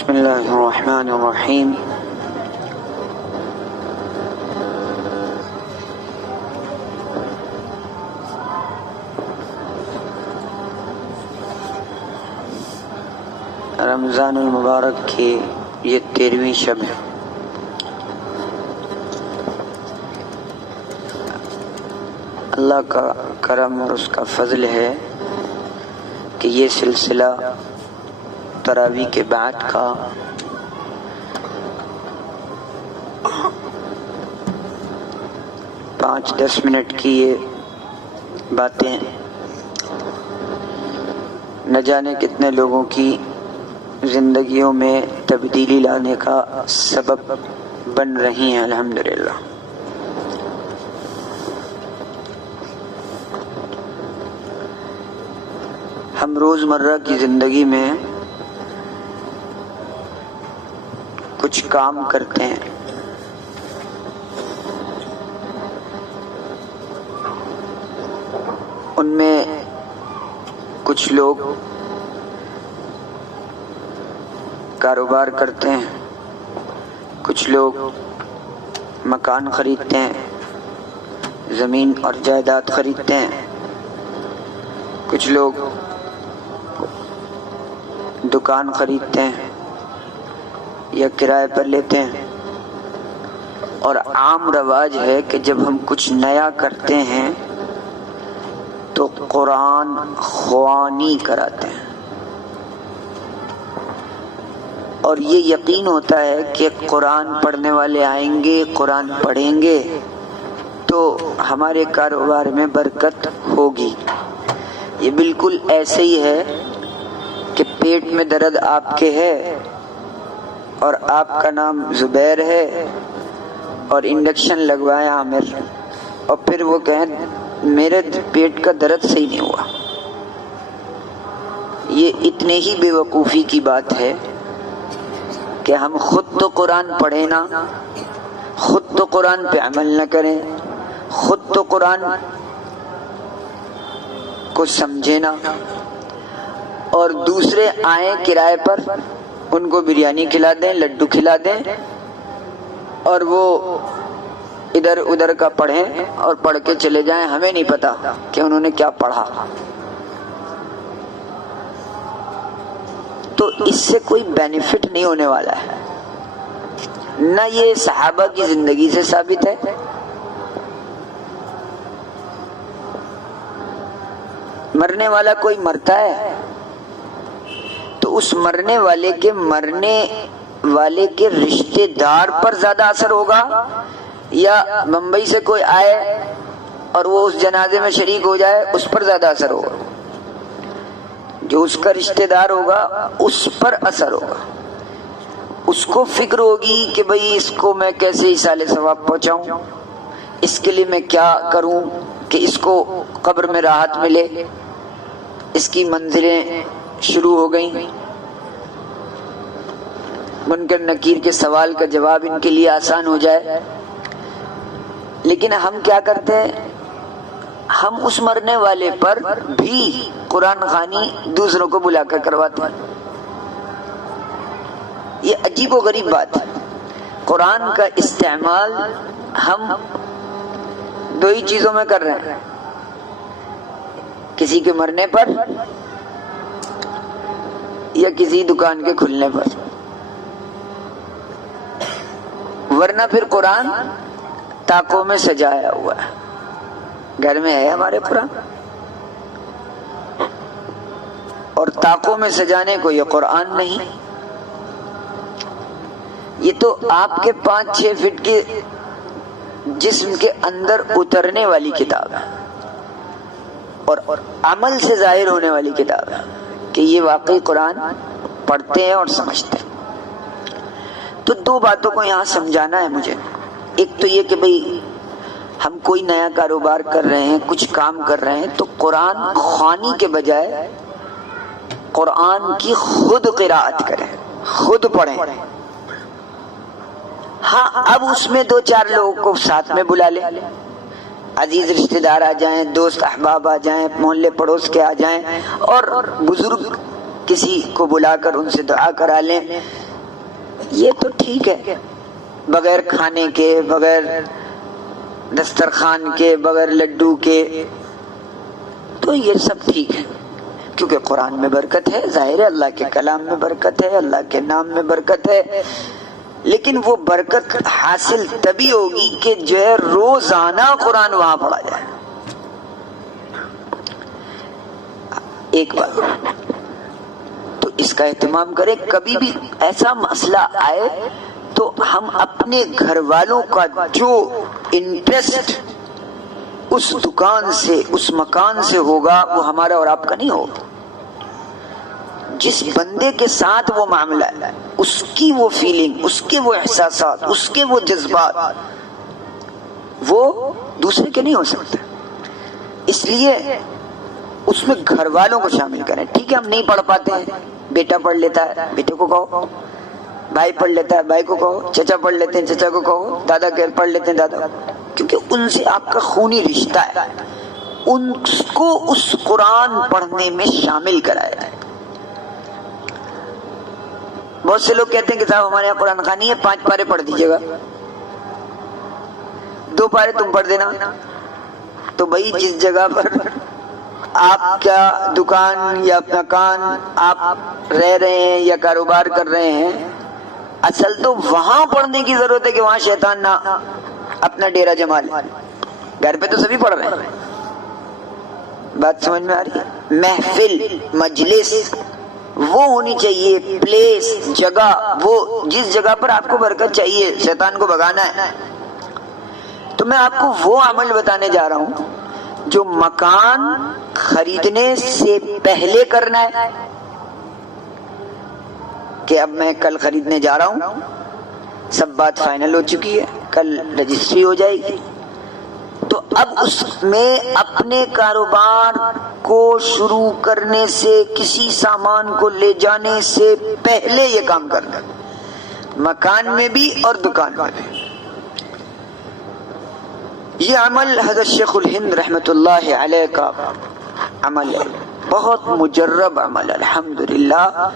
بسم اللہ الرحمن الرحیم. رمضان المبارک کی یہ 13ویں شب ہے. اللہ کا کرم اور اس کا فضل ہے کہ یہ سلسلہ تراویح کے بعد کا پانچ 10 منٹ کی یہ باتیں نہ جانے کتنے لوگوں کی زندگیوں میں تبدیلی لانے کا سبب بن رہی ہیں. الحمدللہ. ہم روزمرہ کی زندگی میں کچھ کام کرتے ہیں، ان میں کچھ لوگ کاروبار کرتے ہیں، کچھ لوگ مکان خریدتے ہیں، زمین اور جائیداد خریدتے ہیں، کچھ لوگ دکان خریدتے ہیں یا کرائے پر لیتے ہیں. اور عام رواج ہے کہ جب ہم کچھ نیا کرتے ہیں تو قرآن خوانی کراتے ہیں، اور یہ یقین ہوتا ہے کہ قرآن پڑھنے والے آئیں گے، قرآن پڑھیں گے تو ہمارے کاروبار میں برکت ہوگی. یہ بالکل ایسے ہی ہے کہ پیٹ میں درد آپ کے ہے اور آپ کا نام زبیر ہے اور انڈکشن لگوائے عامر، اور پھر وہ کہیں میرے پیٹ کا درد صحیح نہیں ہوا. یہ اتنے ہی بے وقوفی کی بات ہے کہ ہم خود تو قرآن پڑھیں نا، خود تو قرآن پہ عمل نہ کریں، خود تو قرآن کو سمجھیں نا، اور دوسرے آئیں کرائے پر ان کو بریانی کھلا دیں، لڈو کھلا دیں، اور وہ ادھر ادھر کا پڑھیں اور پڑھ کے چلے جائیں. ہمیں نہیں پتا کہ انہوں نے کیا پڑھا. تو اس سے کوئی بینیفٹ نہیں ہونے والا ہے. نہ یہ صحابہ کی زندگی سے ثابت ہے، مرنے والا کوئی مرتا ہے تو اس مرنے والے کے رشتہ دار پر زیادہ اثر ہوگا، یا ممبئی سے کوئی آئے اور وہ اس جنازے میں شریک ہو جائے اس پر زیادہ اثر ہوگا؟ جو اس کا رشتہ دار ہوگا اس پر اثر ہوگا. اس کو فکر ہوگی کہ بھئی اس کو میں کیسے ایصال ثواب پہنچاؤں، اس کے لیے میں کیا کروں کہ اس کو قبر میں راحت ملے، اس کی منزلیں شروع ہو گئیں، منکر نکیر کے سوال کا جواب ان کے لیے آسان ہو جائے. لیکن ہم کیا کرتے ہیں؟ ہم اس مرنے والے پر بھی قرآن خوانی دوسروں کو بلا کر کرواتے ہیں. یہ عجیب و غریب بات ہے. قرآن کا استعمال ہم دو ہی چیزوں میں کر رہے ہیں، کسی کے مرنے پر یا کسی دکان کے کھلنے پر. ورنہ پھر قرآن طاقوں میں سجایا ہوا ہے. گھر میں ہے ہمارے قرآن، اور طاقوں میں سجانے کو یہ قرآن نہیں. یہ تو آپ کے 5-6 فٹ کے جسم کے اندر اترنے والی کتاب ہے اور عمل سے ظاہر ہونے والی کتاب ہے کہ یہ واقعی قرآن پڑھتے ہیں اور سمجھتے ہیں. تو دو باتوں کو یہاں سمجھانا ہے مجھے. ایک تو یہ کہ بھئی ہم کوئی نیا کاروبار کر رہے ہیں، کچھ کام کر رہے ہیں، تو قرآن خوانی کے بجائے قرآن کی خود قراءت کریں، خود پڑھیں. ہاں اب اس میں 2-4 لوگوں کو ساتھ میں بلا لیں، عزیز رشتہ دار آ جائیں، دوست احباب آ جائیں، محلے پڑوس کے آ جائیں، اور بزرگ کسی کو بلا کر ان سے دعا کرا لیں. یہ تو ٹھیک ہے، بغیر کھانے کے، بغیر دسترخوان کے، بغیر لڈو کے، تو یہ سب ٹھیک ہے، کیونکہ قرآن میں برکت ہے، ظاہر ہے اللہ کے کلام میں برکت ہے، اللہ کے نام میں برکت ہے، لیکن وہ برکت حاصل تبھی ہوگی کہ جو ہے روزانہ قرآن وہاں پڑھا جائے۔ ایک بار تو اس کا اہتمام کریں، کبھی بھی ایسا مسئلہ آئے تو ہم اپنے گھر والوں کا جو انٹرسٹ اس دکان سے، اس مکان سے ہوگا، وہ ہمارا اور آپ کا نہیں ہوگا۔ جس بندے کے ساتھ وہ معاملہ ہے، اس کی وہ فیلنگ، اس کے وہ احساسات، اس کے وہ جذبات، وہ دوسرے کے نہیں ہو سکتے۔ اس لیے اس میں گھر والوں کو شامل کریں۔ ٹھیک ہے ہم نہیں پڑھ پاتے ہیں، بیٹا پڑھ لیتا ہے بیٹے کو کہو، بھائی پڑھ لیتا ہے بھائی کو کہو، چچا پڑھ لیتے ہیں چچا کو کہو، دادا پڑھ لیتے ہیں دادا، کیونکہ ان سے آپ کا خونی رشتہ ہے، ان کو اس قرآن پڑھنے میں شامل کرایا جائے۔ بہت سے لوگ کہتے ہیں کہ صاحب ہمارے یہاں قرآن خوانی ہے، 5 پارے پڑھ دیجیے گا، 2 پارے تم پڑھ دینا۔ تو بھائی جس جگہ پر آپ کا دکان یا مکان آپ رہ رہے ہیں یا کاروبار کر رہے ہیں، اصل تو وہاں پڑھنے کی ضرورت ہے کہ وہاں شیطان نہ اپنا ڈیرا جما لے۔ گھر پہ تو سبھی پڑھ رہے ہیں، بات سمجھ میں آ رہی ہے؟ محفل، مجلس وہ ہونی چاہیے، پلیس، جگہ، وہ جس جگہ پر آپ کو برکت چاہیے، شیطان کو بھگانا ہے۔ تو میں آپ کو وہ عمل بتانے جا رہا ہوں جو مکان خریدنے سے پہلے کرنا ہے، کہ اب میں کل خریدنے جا رہا ہوں، سب بات فائنل ہو چکی ہے، کل رجسٹری ہو جائے گی، تو اب اس میں اپنے کاروبار کو شروع کرنے سے، کسی سامان کو لے جانے سے پہلے یہ کام کرنا ہے، مکان میں بھی اور دکان میں بھی۔ یہ عمل حضرت شیخ الہند رحمۃ اللہ علیہ کا عمل ہے، بہت مجرب عمل، الحمدللہ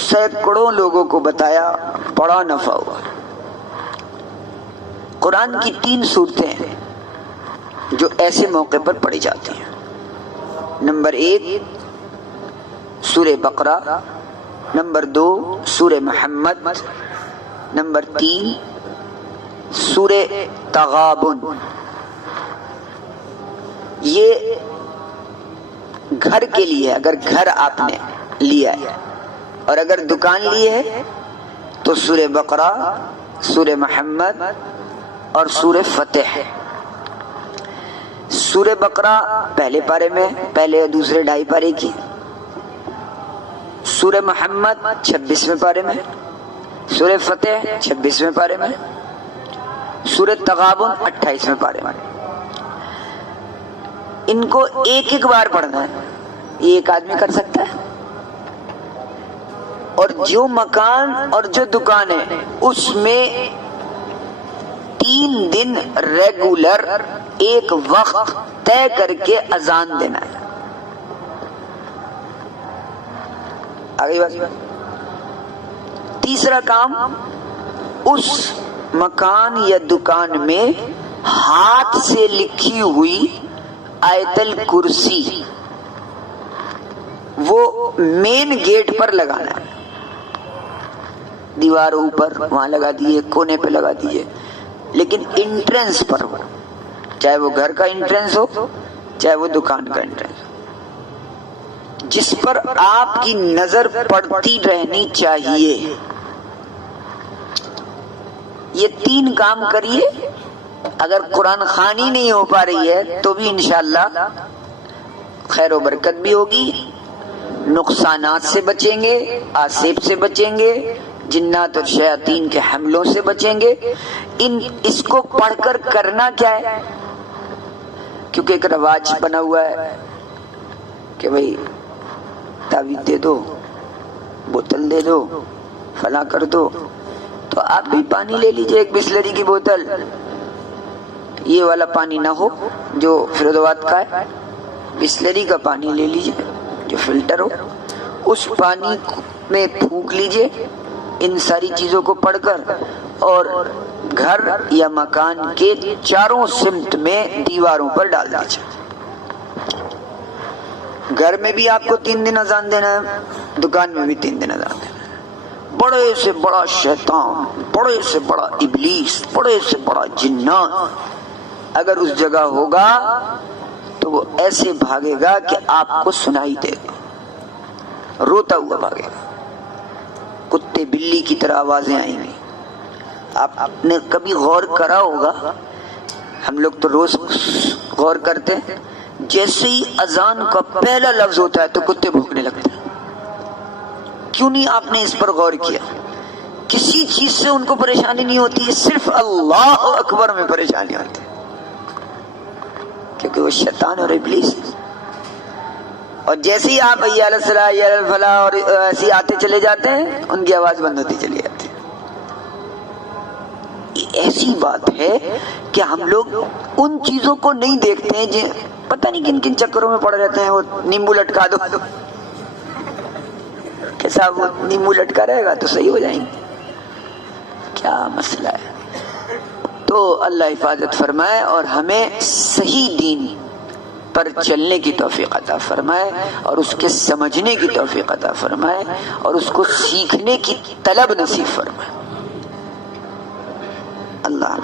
سینکڑوں لوگوں کو بتایا، بڑا نفع ہوا۔ قرآن کی 3 صورتیں ہیں جو ایسے موقع پر پڑھی جاتی ہیں۔ نمبر 1 سورہ بقرہ، نمبر 2 سورہ محمد، نمبر 3 سورہ تغابن۔ یہ گھر کے لیے، اگر گھر آپ نے لیا ہے، اور اگر دکان لی ہے تو سورہ بقرہ، سورہ محمد اور سورہ فتح۔ سورہ بقرہ پہلے پارے میں، پہلے دوسرے 2.5 پارے کی، سورہ محمد 26ویں پارے میں، سورہ فتح 26ویں پارے میں، سورہ تغابن 28ویں پارے میں۔ ان کو ایک ایک بار پڑھنا ہے، یہ ایک آدمی کر سکتا ہے، اور جو مکان اور جو دکان ہے اس میں 3 دن ریگولر ایک وقت طے کر کے اذان دینا ہے۔ آگئی بات۔ تیسرا کام، اس مکان یا دکان میں ہاتھ سے لکھی ہوئی آیت الکرسی وہ مین گیٹ پر لگانا ہے، دیوار اوپر وہاں لگا دیے، کونے پہ لگا دیے، لیکن انٹرنس پر ہو، چاہے وہ گھر کا انٹرنس ہو چاہے وہ دکان کا انٹرنس ہو، جس پر آپ کی نظر پڑتی رہنی چاہیے۔ یہ 3 کام کریے، اگر قرآن خوانی نہیں ہو پا رہی ہے تو بھی انشاءاللہ خیر و برکت بھی ہوگی، نقصانات سے بچیں گے، آسیب سے بچیں گے، جنات اور شیاطین کے حملوں سے بچیں گے۔ اس کو پڑھ کر کرنا کیا ہے؟ کیونکہ ایک رواج بنا ہوا ہے کہ بھئی تعویذ دے دو، بوتل دے دو، فلاں کر دو، تو آپ بھی پانی لے لیجئے، ایک بسلری کی بوتل، یہ والا پانی نہ ہو جو فرید آباد کا ہے، بسلری کا پانی لے لیجئے جو فلٹر ہو، اس پانی میں پھونک لیجئے ان ساری چیزوں کو پڑھ کر اور گھر یا مکان کے چاروں سمت میں دیواروں پر ڈال دیجیے. گھر میں بھی آپ کو 3 دن اذان دینا ہے, دکان میں بھی 3 دن اذان دینا ہے. بڑے سے بڑا شیطان, بڑے سے بڑا ابلیس, بڑے سے بڑا جنات اگر اس جگہ ہوگا تو وہ ایسے بھاگے گا کہ آپ کو سنائی دے گا, روتا ہوا بھاگے گا, کتے بلی کی طرح آوازیں آئیں گی. آپ نے کبھی غور کرا ہوگا, ہم لوگ تو روز غور کرتے ہیں, جیسے ہی اذان کا پہلا لفظ ہوتا ہے تو کتے بھونکنے لگتے ہیں. کیوں نہیں آپ نے اس پر غور کیا؟ کسی چیز سے ان کو پریشانی نہیں ہوتی ہے, صرف اللہ اکبر میں پریشانی ہوتی ہے, کیونکہ وہ شیطان اور ابلیس. اور جیسے ہی آپ حی علی الصلاۃ حی علی الفلاح اور ایسے آتے چلے جاتے ہیں, ان کی آواز بند ہوتی چلی جاتی ہے. یہ ایسی بات ہے کہ ہم لوگ ان چیزوں کو نہیں دیکھتے ہیں جو پتہ نہیں کن کن چکروں میں پڑے رہتے ہیں. وہ نیمبو لٹکا دو کہ صاحب وہ نیمبو لٹکا رہے گا تو صحیح ہو جائیں گے, کیا مسئلہ ہے. تو اللہ حفاظت فرمائے اور ہمیں صحیح دین پر چلنے کی توفیق عطا فرمائے اور اس کے سمجھنے کی توفیق عطا فرمائے اور اس کو سیکھنے کی طلب نصیب فرمائے. اللہ